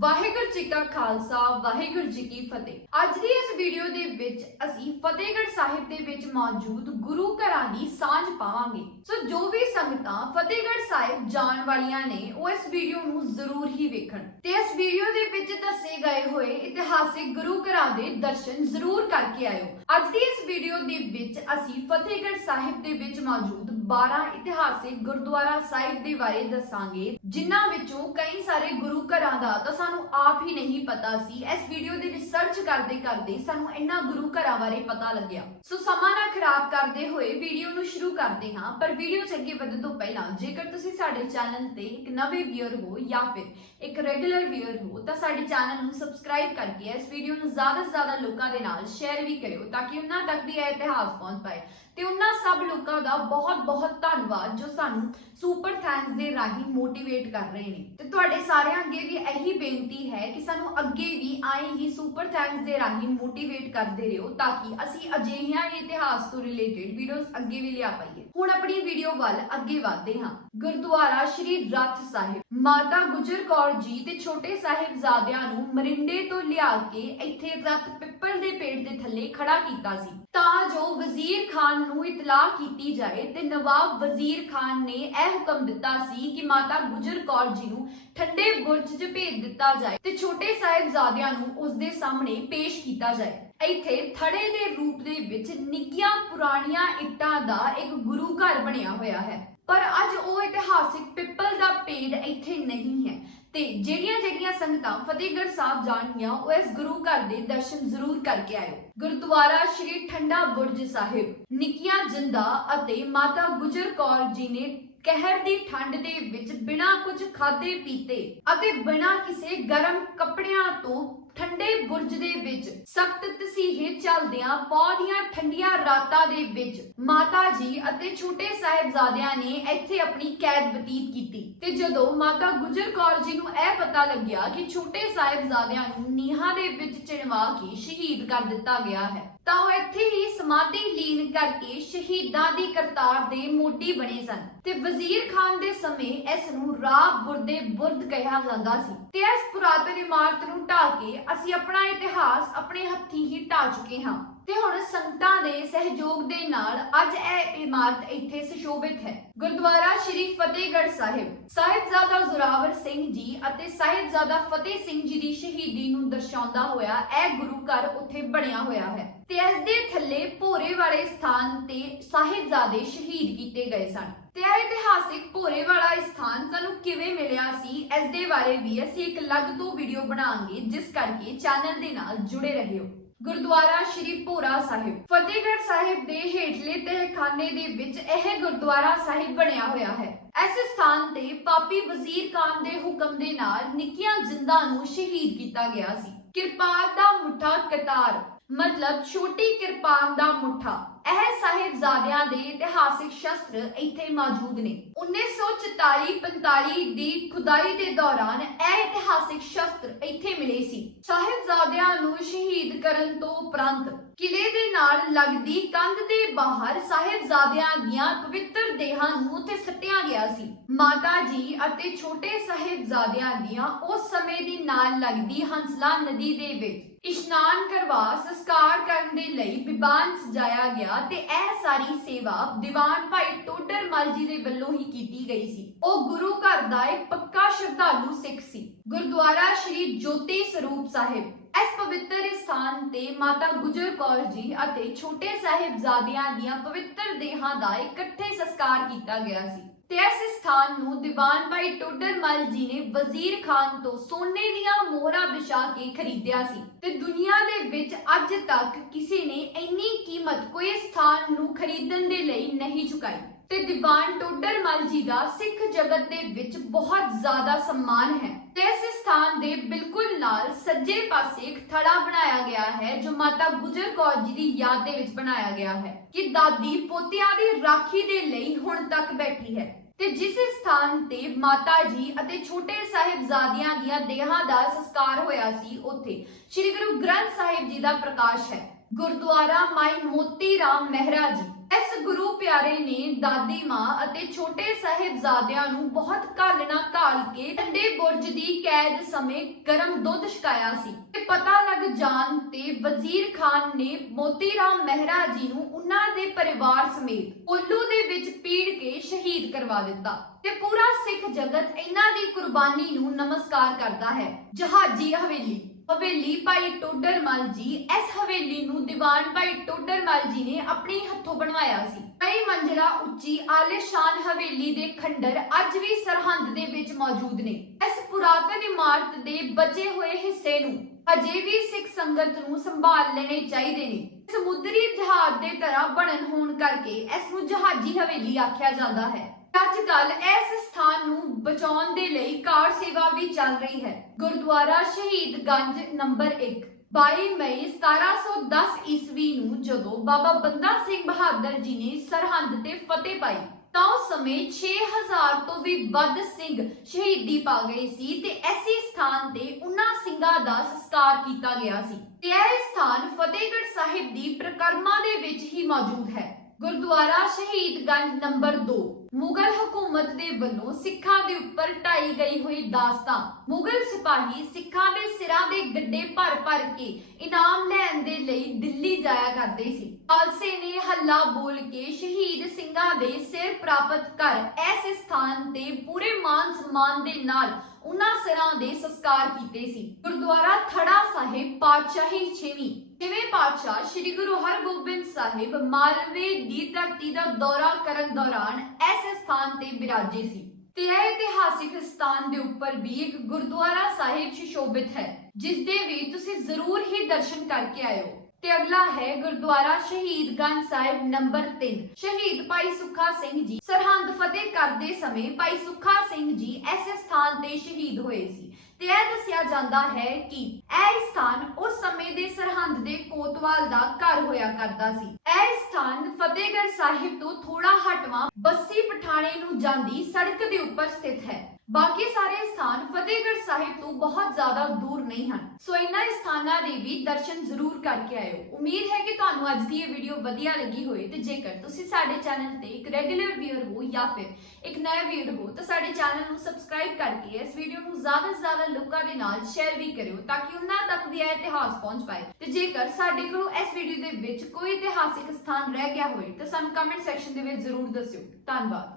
ਵਾਹਿਗੁਰੂ ਜੀ ਕਾ ਖਾਲਸਾ, ਵਾਹਿਗੁਰੂ ਜੀ ਕੀ ਫਤਿਹ। ਅੱਜ ਦੀ ਇਸ ਵੀਡੀਓ ਦੇ ਵਿੱਚ ਅਸੀਂ ਫਤਿਹਗੜ੍ਹ ਸਾਹਿਬ ਦੇ ਵਿੱਚ ਮੌਜੂਦ ਗੁਰੂ ਘਰਾਂ ਦੀ ਸਾਂਝ ਪਾਵਾਂਗੇ। ਸੋ ਜੋ ਵੀ ਸੰਗਤਾਂ ਫਤਿਹਗੜ੍ਹ ਸਾਹਿਬ ਜਾਣ ਵਾਲੀਆਂ ਨੇ, ਉਹ ਇਸ ਵੀਡੀਓ ਨੂੰ ਜ਼ਰੂਰ ਹੀ ਵੇਖਣ। ਤੇ ਇਸ ਵੀਡੀਓ ਦੇ ਵਿੱਚ ਦੱਸੇ ਗਏ ਹੋਏ ਇਤਿਹਾਸਿਕ ਗੁਰੂ ਘਰਾਂ ਦੇ ਦਰਸ਼ਨ ਜ਼ਰੂਰ ਕਰਕੇ ਆਇਓ। ਅੱਜ ਦੀ ਇਸ ਵੀਡੀਓ ਦੇ ਵਿੱਚ ਅਸੀਂ ਫਤਿਹਗੜ੍ਹ ਸਾਹਿਬ ਦੇ ਵਿੱਚ ਮੌਜੂਦ 12 ਇਤਿਹਾਸਿਕ ਗੁਰਦੁਆਰਾ ਸਾਹਿਬ ਦੇ ਬਾਰੇ ਦੱਸਾਂਗੇ, ਜਿਨ੍ਹਾਂ ਵਿੱਚੋਂ ਕਈ ਸਾਰੇ ਗੁਰੂ ਘਰਾਂ ਦਾ, ਤਾਂ ਸਾਨੂੰ ਆਪ ਹੀ ਨਹੀਂ ਪਤਾ ਸੀ। ਇਸ ਵੀਡੀਓ ਦੇ ਰਿਸਰਚ ਕਰਦੇ ਕਰਦੇ ਸਾਨੂੰ ਇਹਨਾਂ ਗੁਰੂ ਘਰਾਂ ਬਾਰੇ ਪਤਾ ਲੱਗਿਆ। ਸੋ ਸਮਾਂ ਨਾ ਖਰਾਬ ਕਰਦੇ ਹੋਏ ਵੀਡੀਓ ਨੂੰ ਸ਼ੁਰੂ ਕਰਦੇ ਹਾਂ, ਪਰ ਵੀਡੀਓ ਚ ਅੱਗੇ ਵਧਣ ਤੋਂ ਪਹਿਲਾਂ ਜੇਕਰ ਤੁਸੀਂ ਸਾਡੇ ਚੈਨਲ ਤੇ ਇੱਕ ਨਵੇਂ ਵੀਅਰ ਹੋ ਜਾਂ ਫਿਰ ਇੱਕ ਰੈਗੂਲਰ ਵੀਅਰ ਹੋ, ਤਾਂ ਸਾਡੇ ਚੈਨਲ ਨੂੰ ਸਬਸਕ੍ਰਾਈਬ ਕਰਕੇ ਇਸ ਵੀਡੀਓ ਨੂੰ ਜ਼ਿਆਦਾ ਤੋਂ ਜ਼ਿਆਦਾ ਲੋਕਾਂ ਦੇ ਨਾਲ ਸ਼ੇਅਰ ਵੀ ਕਰਿਓ, ਤਾਂ ਕਿ ਉਹਨਾਂ ਤੱਕ ਵੀ ਇਹ ਇਤਿਹਾਸ ਪਹੁੰਚ ਪਾਏ। ਤੇ ਉਹਨਾਂ ਸਭ ਲੋਕਾਂ ਦਾ ਬਹੁਤ ਬਹੁਤ ਧੰਨਵਾਦ ਜੋ ਸਾਨੂੰ ਸੁਪਰ ਥੈਂਕਸ ਦੇ ਰਾਹੀਂ ਮੋਟੀਵੇਟ ਕਰ ਰਹੇ ਨੇ। ਤੇ ਤੁਹਾਡੇ ਸਾਰਿਆਂ ਅੱਗੇ ਵੀ ਇਹੀ ਬੇਨਤੀ ਹੈ ਕਿ ਸਾਨੂੰ ਅੱਗੇ ਵੀ ਆਏ ਹੀ ਸੁਪਰ ਥੈਂਕਸ ਦੇ ਰਾਹੀਂ ਮੋਟੀਵੇਟ ਕਰਦੇ ਰਹੋ ਤਾਂ ਕਿ ਅਸੀਂ ਅਜਿਹੀਆਂ ਹੀ ਇਤਿਹਾਸ ਤੋਂ ਰਿਲੇਟਡ ਵੀਡੀਓਜ਼ ਅੱਗੇ ਵੀ ਲਿਆ ਪਾਈਏ। ਹੁਣ ਆਪਣੀ ਵੀਡੀਓ ਵੱਲ ਅੱਗੇ ਵਧਦੇ ਹਾਂ। ਗੁਰਦੁਆਰਾ ਸ਼੍ਰੀ ਰੱਥ ਸਾਹਿਬ। ਮਾਤਾ ਗੁਜਰ ਕੌਰ ਜੀ ਤੇ ਛੋਟੇ ਸਾਹਿਬਜ਼ਾਦਿਆਂ ਨੂੰ ਮਰਿੰਡੇ ਤੋਂ ਲਿਆ ਕੇ ਇੱਥੇ ਰੱਥ ਪਿੱਪਲ ਦੇ ਪੇੜ ਦੇ ਥੱਲੇ ਖੜਾ ਕੀਤਾ ਸੀ। ਤਾਂ ਜੋ ਵਜ਼ੀਰ ਖਾਨ ਨੂੰ ਇਤਲਾਹ ਕੀਤੀ ਜਾਏ ਤੇ ਨਵਾਬ ਵਜ਼ੀਰ ਖਾਨ ਨੇ ਇਹ ਹੁਕਮ ਦਿੱਤਾ ਸੀ ਕਿ ਮਾਤਾ ਗੁਜਰ ਕੌਰ ਜੀ ਨੂੰ ਠੰਡੇ ਬੁਰਜ 'ਚ ਭੇਜ ਦਿੱਤਾ ਜਾਏ ਤੇ ਛੋਟੇ ਸਾਹਿਬਜ਼ਾਦਿਆਂ ਨੂੰ ਉਸ ਦੇ ਸਾਹਮਣੇ ਪੇਸ਼ ਕੀਤਾ ਜਾਏ। ਇੱਥੇ ਥੜੇ ਦੇ ਰੂਪ ਦੇ ਵਿੱਚ ਨਿੱਕੀਆਂ ਪੁਰਾਣੀਆਂ ਇੱਟਾਂ ਦਾ ਇੱਕ ਗੁਰੂ ਘਰ ਬਣਿਆ ਹੋਇਆ ਹੈ। ਪਰ ਅੱਜ ਉਹ ਇਤਿਹਾਸਿਕ ਪਿੱਪਲ ਦਾ ਪੇੜ ਇੱਥੇ ਨਹੀਂ ਹੈ ਤੇ ਜਿਹੜੀਆਂ ਜਿਹੜੀਆਂ ਸੰਗਤਾਂ ਫਤਿਹਗੜ੍ਹ ਸਾਹਿਬ ਜਾਣਗੀਆਂ, ਉਹ ਇਸ ਗੁਰੂ ਘਰ ਦੇ ਦਰਸ਼ਨ ਜ਼ਰੂਰ ਕਰਕੇ ਆਇਓ। ਗੁਰਦੁਆਰਾ ਸ਼੍ਰੀ ਠੰਡਾ ਬੁਰਜ ਸਾਹਿਬ। ਨਿੱਕੀਆਂ ਜਿੰਦਾ ਅਤੇ ਮਾਤਾ ਗੁਜਰ ਕੌਰ ਜੀ ਨੇ ਕਹਿਰ ਦੀ ਠੰਡ ਦੇ ਵਿੱਚ ਬਿਨਾਂ ਕੁਝ ਖਾਦੇ ਪੀਤੇ ਅਤੇ ਬਿਨਾਂ ਕਿਸੇ ਗਰਮ ਕੱਪੜਿਆਂ ਤੋਂ ਠੰਡੇ ਬੁਰਜ ਦੇ ਵਿੱਚ ਸਖਤ ਤਸੀਹੇ ਚੱਲਦਿਆਂ ਪੌਦੀਆਂ ਠੰਡੀਆਂ ਰਾਤਾਂ ਦੇ ਵਿੱਚ ਮਾਤਾ ਜੀ ਅਤੇ ਛੋਟੇ ਸਾਹਿਬਜ਼ਾਦਿਆਂ ਨੇ ਇੱਥੇ ਆਪਣੀ ਕੈਦ ਬਤੀਤ ਕੀਤੀ। ਤੇ ਜਦੋਂ ਮਾਤਾ ਗੁਜਰ ਕੌਰ ਜੀ ਨੂੰ ਇਹ ਪਤਾ ਲੱਗਿਆ ਕਿ ਛੋਟੇ ਸਾਹਿਬਜ਼ਾਦਿਆਂ ਨੂੰ ਨੀਹਾਂ ਦੇ ਵਿੱਚ ਚਿਣਵਾ ਕੇ ਸ਼ਹੀਦ ਕਰ ਦਿੱਤਾ ਗਿਆ ਹੈ। ਤਾਂ ਉਹ ਇੱਥੇ ਹੀ ਸਮਾਧੀ ਲੀਨ ਕਰਕੇ ਸ਼ਹੀਦਾਂ ਦੀ ਕਰਤਾਰ ਦੇ ਮੋਢੀ ਬਣੇ ਸਨ। ਤੇ ਵਜ਼ੀਰ ਖਾਨ ਦੇ ਸਮੇਂ ਇਸ ਨੂੰ ਰਾਹ ਬੁਰਦੇ ਬੁਰਦ ਕਿਹਾ ਜਾਂਦਾ ਸੀ। ਤੇ ਇਸ ਪੁਰਾਤਨ ਇਮਾਰਤ ਨੂੰ ਢਾਹ ਕੇ ਅਸੀਂ ਆਪਣਾ ਇਤਿਹਾਸ ਆਪਣੇ ਹੱਥੀਂ ਹੀ ਢਾਹ ਚੁੱਕੇ ਹਾਂ। ਤੇ ਹੁਣ ਸੰਗਤਾਂ ਦੇ ਸਹਿਯੋਗ ਦੇ ਨਾਲ ਅੱਜ ਇਹ ਇਮਾਰਤ ਇੱਥੇ ਸੁਸ਼ੋਭਿਤ ਹੈ। ਗੁਰਦੁਆਰਾ ਸ਼੍ਰੀ ਫਤਿਹਗੜ੍ਹ ਸਾਹਿਬ, ਸਾਹਿਬਜ਼ਾਦਾ ਜ਼ੋਰਾਵਰ ਸਿੰਘ ਜੀ ਅਤੇ ਸਾਹਿਬਜ਼ਾਦਾ ਫਤਿਹ ਸਿੰਘ ਜੀ ਦੀ ਸ਼ਹੀਦੀ ਨੂੰ ਦਰਸਾਉਂਦਾ ਹੋਇਆ ਇਹ ਗੁਰੂ ਘਰ ਉੱਥੇ ਬਣਿਆ ਹੋਇਆ ਹੈ ਤੇ ਇਸ ਦੇ ਥੱਲੇ ਭੋਰੇ ਵਾਲੇ ਸਥਾਨ ਤੇ ਸਾਹਿਬਜ਼ਾਦੇ ਸ਼ਹੀਦ ਕੀਤੇ ਗਏ ਸਨ। ਤੇ ਇਹ ਇਤਿਹਾਸਿਕ ਭੋਰੇ ਵਾਲਾ ਸਥਾਨ ਸਾਨੂੰ ਕਿਵੇਂ ਮਿਲਿਆ ਸੀ, ਇਸ ਦੇ ਬਾਰੇ ਵੀ ਅਸੀਂ ਇੱਕ ਅਲੱਗ ਤੋਂ ਵੀਡੀਓ ਬਣਾਵਾਂਗੇ, ਜਿਸ ਕਰਕੇ ਚੈਨਲ ਦੇ ਨਾਲ ਜੁੜੇ ਰਹਿਓ। ਗੁਰਦੁਆਰਾ ਸ਼੍ਰੀ ਭੋਰਾ ਸਾਹਿਬ। ਫਤਿਹਗੜ੍ਹ ਸਾਹਿਬ ਦੇ ਹੇਠਲੇ ਤਹਿਖਾਨੇ ਦੇ ਵਿੱਚ ਇਹ ਗੁਰਦੁਆਰਾ ਸਾਹਿਬ ਬਣਿਆ ਹੋਇਆ ਹੈ। ਇਸ ਸਥਾਨ ਤੇ ਪਾਪੀ ਵਜ਼ੀਰ ਖਾਨ ਦੇ ਹੁਕਮ ਦੇ ਨਾਲ ਨਿੱਕੀਆਂ ਜਿੰਦਾਂ ਨੂੰ ਸ਼ਹੀਦ ਕੀਤਾ ਗਿਆ ਸੀ। ਕਿਰਪਾਨ ਦਾ ਮੁੱਠਾ ਕਤਾਰ, ਮਤਲਬ ਛੋਟੀ ਕਿਰਪਾਨ ਦਾ ਮੁੱਠਾ। ਸਾਹਿਬਜ਼ਾਦਿਆਂ ਦੇ ਇਤਿਹਾਸਿਕ ਸ਼ਸਤਰ ਇੱਥੇ ਮੌਜੂਦ ਨੇ। 1944-45 ਦੀ ਖੁਦਾਈ ਦੇ ਦੌਰਾਨ ਇਹ ਇਤਿਹਾਸਿਕ ਸ਼ਸਤਰ ਇੱਥੇ ਮਿਲੇ ਸੀ। ਸਾਹਿਬਜ਼ਾਦਿਆਂ ਨੂੰ ਸ਼ਹੀਦ ਕਰਨ ਤੋਂ ਉਪਰੰਤ ਕਿਲੇ ਦੇ ਨਾਲ ਲੱਗਦੀ ਕੰਧ ਦੇ ਬਾਹਰ ਸਾਹਿਬਜ਼ਾਦਿਆਂ ਦੀਆਂ ਪਵਿੱਤਰ ਦੇਹਾਂ ਨੂੰ ਉੱਥੇ ਸੱਟਿਆ ਗਿਆ ਸੀ। ਮਾਤਾ ਜੀ ਅਤੇ ਛੋਟੇ ਸਾਹਿਬਜ਼ਾਦਿਆਂ ਦੀਆਂ ਉਸ ਸਮੇਂ ਦੀ ਨਾਲ ਲੱਗਦੀ ਹੰਸਲਾ ਨਦੀ ਦੇ ਵਿੱਚ ਇਸ਼ਨਾਨ ਕਰਵਾ ਸੰਸਕਾਰ ਕਰਨ ਦੇ ਲਈ ਬਿਬਾਨ ਸਜਾਇਆ ਗਿਆ ਤੇ ਇਹ ਸਾਰੀ ਸੇਵਾ ਦੀਵਾਨ ਭਾਈ ਟੋਡਰ ਮਲ ਜੀ ਦੇ ਵੱਲੋਂ ਹੀ ਕੀਤੀ ਗਈ ਸੀ। ਉਹ ਗੁਰੂ ਘਰ ਦਾ ਇੱਕ ਪੱਕਾ ਸ਼ਰਧਾਲੂ ਸਿੱਖ ਸੀ। ਗੁਰਦੁਆਰਾ ਸ਼੍ਰੀ ਜੋਤੀ ਸਰੂਪ ਸਾਹਿਬ ਇਸ ਪਵਿੱਤਰ ਸਥਾਨ ਤੇ ਮਾਤਾ ਗੁਜਰ ਕੌਰ ਜੀ ਅਤੇ ਛੋਟੇ ਸਾਹਿਬਜ਼ਾਦਿਆਂ ਦੀਆਂ ਪਵਿੱਤਰ ਦੇਹਾਂ ਦਾ ਇਕੱਠੇ ਸੰਸਕਾਰ ਕੀਤਾ ਗਿਆ ਸੀ। ਤੇ ਇਸ ਸਥਾਨ ਨੂੰ ਦੀਵਾਨ ਭਾਈ ਟੋਡਰ ਮਲ ਜੀ ਨੇ ਵਜ਼ੀਰ ਖਾਨ ਤੋਂ ਸੋਨੇ ਦੀਆਂ ਮੋਹਰਾਂ ਵਿਛਾ ਕੇ ਖਰੀਦਿਆ ਸੀ। ਤੇ ਦੁਨੀਆ ਦੇ ਵਿੱਚ ਅੱਜ ਤੱਕ ਕਿਸੇ ਨੇ ਇੰਨੀ ਕੀਮਤ ਕੋਈ ਸਥਾਨ ਨੂੰ ਖਰੀਦਣ ਦੇ ਲਈ ਨਹੀਂ ਚੁਕਾਈ। ਤੇ ਦੀਵਾਨ ਟੋਡਰ ਜੀ ਦਾ ਸਿੱਖ ਜਗਤ ਦੇ ਵਿੱਚ ਬਹੁਤ ਜ਼ਿਆਦਾ ਸਨਮਾਨ ਹੈ। ਤੇ ਇਸ ਸਥਾਨ ਦੇ ਬਿਲਕੁਲ ਨਾਲ ਸੱਜੇ ਪਾਸੇ ਇੱਕ ਥੜਾ ਬਣਾਇਆ ਗਿਆ ਹੈ, ਜੋ ਮਾਤਾ ਗੁਜਰ ਕੌਰ ਜੀ ਦੀ ਯਾਦ ਦੇ ਵਿੱਚ ਬਣਾਇਆ ਗਿਆ ਹੈ ਕਿ ਦਾਦੀ ਪੋਤਿਆਂ ਦੀ ਰਾਖੀ ਦੇ ਲਈ ਹੁਣ ਤੱਕ ਬੈਠੀ ਹੈ। ਤੇ ਜਿਸ ਸਥਾਨ ਤੇ ਮਾਤਾ ਜੀ ਅਤੇ ਛੋਟੇ ਸਾਹਿਬਜ਼ਾਦਿਆਂ ਦੀਆਂ ਦੇਹਾਂ ਦਾ ਸੰਸਕਾਰ ਹੋਇਆ ਸੀ, ਉੱਥੇ ਸ੍ਰੀ ਗੁਰੂ ਗ੍ਰੰਥ ਸਾਹਿਬ ਜੀ ਦਾ ਪ੍ਰਕਾਸ਼ ਹੈ। ਗੁਰਦੁਆਰਾ ਮਾਈ ਮੋਤੀ ਰਾਮ ਮਹਿਰਾ ਜੀ। ਇਸ ਗੁਰੂ ਪਿਆਰੇ ਨੇ ਦਾਦੀ ਮਾਂ ਅਤੇ ਛੋਟੇ ਸਾਹਿਬਜ਼ਾਦਿਆਂ ਨੂੰ ਬਹੁਤ ਘਾਲਣਾ ਘਾਲ ਕੇ ਠੰਡੇ ਬੁਰਜ ਦੀ ਕੈਦ ਸਮੇਂ ਗਰਮ ਦੁੱਧ ਛਕਾਇਆ ਸੀ। ਤੇ ਪਤਾ ਲੱਗ ਜਾਣ ਤੇ ਵਜ਼ੀਰ ਖਾਨ ਨੇ ਮੋਤੀ ਰਾਮ ਮਹਿਰਾ ਜੀ ਨੂੰ ਉਹਨਾਂ ਦੇ ਪਰਿਵਾਰ ਸਮੇਤ ਉੱਲੂ ਦੇ ਵਿੱਚ ਪੀੜ ਕੇ ਸ਼ਹੀਦ ਕਰਵਾ ਦਿੱਤਾ। ਤੇ ਪੂਰਾ ਸਿੱਖ ਜਗਤ ਇਹਨਾਂ ਦੀ ਕੁਰਬਾਨੀ ਨੂੰ ਨਮਸਕਾਰ ਕਰਦਾ ਹੈ। ਜਹਾਜੀ ਹਵੇਲੀ। ਹਵੇਲੀ ਭਾਈ ਟੋਡਰਮਲ ਜੀ ਇਸ ਹਵੇਲੀ ਨੂੰ ਦੀਵਾਨ ਭਾਈ ਟੋਡਰਮਲ ਜੀ ਨੇ ਆਪਣੇ ਹੱਥੋਂ ਬਣਵਾਇਆ ਸੀ। ਕਈ ਮੰਜ਼ਲਾ ਉੱਚੀ, ਆਲੀਸ਼ਾਨ ਹਵੇਲੀ ਦੇ ਖੰਡਰ ਅੱਜ ਵੀ ਸਰਹੰਦ ਦੇ ਵਿੱਚ ਮੌਜੂਦ ਨੇ। ਇਸ ਪੁਰਾਤਨ ਇਮਾਰਤ ਦੇ ਬਚੇ ਹੋਏ ਹਿੱਸੇ ਨੂੰ ਅਜੇ ਵੀ ਸਿੱਖ ਸੰਗਤ ਨੂੰ ਸੰਭਾਲ ਲੈਣੇ ਚਾਹੀਦੇ ਨੇ। ਸਮੁੰਦਰੀ ਜਹਾਜ਼ ਦੇ ਤਰ੍ਹਾਂ ਬਣਨ ਹੋਣ ਕਰਕੇ ਇਸ ਨੂੰ ਜਹਾਜੀ ਹਵੇਲੀ ਆਖਿਆ ਜਾਂਦਾ ਹੈ। ਅੱਜ ਕੱਲ ਇਸ ਸਥਾਨ ਨੂੰ ਬਚਾਉਣ ਦੇ ਲਈ ਕਾਰ ਸੇਵਾ ਵੀ ਚੱਲ ਰਹੀ ਹੈ। ਗੁਰਦੁਆਰਾ ਸ਼ਹੀਦ ਗੰਜ ਨੰਬਰ 1 22 ਮਈ 1710 ਈਸਵੀ ਨੂੰ ਜਦੋਂ ਬਾਬਾ ਬੰਦਾ ਸਿੰਘ ਬਹਾਦਰ ਜੀ ਨੇ ਸਰਹੰਦ ਤੇ ਫਤਿਹ ਪਾਈ, ਤਾਂ ਉਸ ਸਮੇਂ 6000 ਤੋਂ ਵੀ ਵੱਧ ਸਿੰਘ ਸ਼ਹੀਦੀ ਪਾ ਗਏ ਸੀ ਤੇ ਐਸੀ ਸਥਾਨ ਤੇ ਉਹਨਾਂ ਸਿੰਘਾਂ ਦਾ ਸੰਸਕਾਰ ਕੀਤਾ ਗਿਆ ਸੀ। ਤੇ ਇਹ ਸਥਾਨ ਫਤਿਹਗੜ੍ਹ ਸਾਹਿਬ ਦੀ ਪ੍ਰਕਰਮਾ ਦੇ ਵਿੱਚ ਹੀ ਮੌਜੂਦ ਹੈ। ਗੁਰਦੁਆਰਾ ਸ਼ਹੀਦ ਗੰਜ ਨੰਬਰ ਮੁਗਲ ਹਕੂਮਤ ਦੇ ਵੱਲੋਂ ਸਿੱਖਾਂ ਦੇ ਉੱਪਰ ਢਾਈ ਗਈ ਹੋਈ ਦਾਸਤਾਂ ਮੁਗਲ ਸਿਪਾਹੀ ਸਿੱਖਾਂ ਦੇ ਸਿਰਾਂ ਦੇ ਗੱਡੇ ਭਰ ਭਰ ਕੇ ਇਨਾਮ ਲੈਣ ਦੇ ਲਈ ਦਿੱਲੀ ਜਾਇਆ ਕਰਦੇ ਸੀ। ਖਾਲਸੇ ਨੇ ਹੱਲਾ ਬੋਲ ਕੇ ਸ਼ਹੀਦ ਸਿੰਘਾਂ ਦੇ ਸਿਰ ਪ੍ਰਾਪਤ ਕਰ ਐਸੇ ਸਥਾਨ ਤੇ ਪੂਰੇ ਮਾਨ ਸਨਮਾਨ ਦੇ ਨਾਲ ਉਹਨਾਂ ਸਿਰਾਂ ਦੇ ਸੰਸਕਾਰ ਕੀਤੇ ਸੀ। ਗੁਰਦੁਆਰਾ ਥੜਾ ਸਾਹਿਬ ਪਾਤਸ਼ਾਹੀ ਛੇਵੀਂ। ਛੇਵੇਂ ਪਾਤਸ਼ਾਹ ਸ੍ਰੀ ਗੁਰੂ ਹਰਗੋਬਿੰਦ ਸਾਹਿਬ ਮਾਲਵੇ ਦੀ ਧਰਤੀ ਦਾ ਦੌਰਾ ਕਰਨ ਦੌਰਾਨ ਐਸੇ ਸਥਾਨ ਤੇ ਬਿਰਾਜੇ ਸੀ। ਤੇ ਇਹ ਇਤਿਹਾਸਿਕ ਸਥਾਨ ਦੇ ਉੱਪਰ ਵੀ ਇੱਕ ਗੁਰਦੁਆਰਾ ਸਾਹਿਬ ਸੁਸ਼ੋਭਿਤ ਹੈ ਜਿਸ ਦੇ ਵੀ ਤੁਸੀਂ ਜ਼ਰੂਰ ਹੀ ਦਰਸ਼ਨ ਕਰਕੇ ਆਇਓ। ਤੇ ਅਗਲਾ ਹੈ ਗੁਰਦੁਆਰਾ ਸ਼ਹੀਦਗੰਜ ਸਾਹਿਬ ਨੰਬਰ 3 ਸ਼ਹੀਦ ਭਾਈ ਸੁੱਖਾ ਸਿੰਘ ਜੀ ਸਰਹੰਦ ਫਤਿਹ ਕਰਦੇ ਸਮੇਂ ਭਾਈ ਸੁੱਖਾ ਸਿੰਘ ਜੀ ਇਸ ਸਥਾਨ ਤੇ ਸ਼ਹੀਦ ਹੋਏ ਸੀ। ਤੇ ਇਹ ਦੱਸਿਆ ਜਾਂਦਾ ਹੈ ਕਿ ਇਹ ਸਥਾਨ ਉਸ ਸਮੇਂ ਦੇ ਸਰਹੰਦ ਦੇ ਕੋਤਵਾਲ ਦਾ ਘਰ ਹੋਇਆ ਕਰਦਾ ਸੀ। ਇਹ ਸਥਾਨ ਫਤਿਹਗੜ੍ਹ ਸਾਹਿਬ ਤੋਂ ਥੋੜਾ ਹਟਵਾ ਬੱਸੀ ਪਠਾਣੇ ਨੂੰ ਜਾਂਦੀ ਸੜਕ ਦੇ ਉੱਪਰ ਸਥਿਤ ਹੈ। ਬਾਕੀ ਸਾਰੇ ਸਥਾਨ ਫਤਿਹਗੜ੍ਹ ਸਾਹਿਬ ਤੋਂ ਬਹੁਤ ਜ਼ਿਆਦਾ ਦੂਰ ਨਹੀਂ ਹਨ। ਸੋ ਇਹਨਾਂ ਸਥਾਨਾਂ ਦੇ ਵੀ ਦਰਸ਼ਨ ਜ਼ਰੂਰ ਕਰਕੇ ਆਇਓ। ਉਮੀਦ ਹੈ ਕਿ ਤੁਹਾਨੂੰ ਅੱਜ ਦੀ ਇਹ ਵੀਡੀਓ ਵਧੀਆ ਲੱਗੀ ਹੋਵੇ ਤੇ ਜੇਕਰ ਤੁਸੀਂ ਸਾਡੇ ਚੈਨਲ ਤੇ ਇੱਕ ਰੈਗੂਲਰ ਵੀਅਰ ਹੋ ਜਾਂ ਫਿਰ ਇੱਕ ਨਵਾਂ ਵੀਅਰ ਹੋ, ਤਾਂ ਸਾਡੇ ਚੈਨਲ ਨੂੰ ਸਬਸਕ੍ਰਾਈਬ ਕਰਕੇ ਇਸ ਵੀਡੀਓ ਨੂੰ ਜ਼ਿਆਦਾ ਤੋਂ ਜ਼ਿਆਦਾ ਲੋਕਾਂ ਦੇ ਨਾਲ ਸ਼ੇਅਰ ਵੀ ਕਰਿਓ ਤਾਂ ਕਿ ਉਹਨਾਂ ਤੱਕ ਵੀ ਇਹ ਇਤਿਹਾਸ ਪਹੁੰਚ ਪਾਏ। ਤੇ ਜੇਕਰ ਸਾਡੇ ਕੋਲ ਇਸ ਵੀਡੀਓ ਦੇ ਵਿੱਚ ਕੋਈ ਇਤਿਹਾਸਿਕ ਸਥਾਨ ਰਹਿ ਗਿਆ ਹੋਵੇ, ਤਾਂ ਸਾਨੂੰ ਕਮੈਂਟ ਸੈਕਸ਼ਨ ਦੇ ਵਿੱਚ ਜ਼ਰੂਰ ਦੱਸਿਓ। ਧੰਨਵਾਦ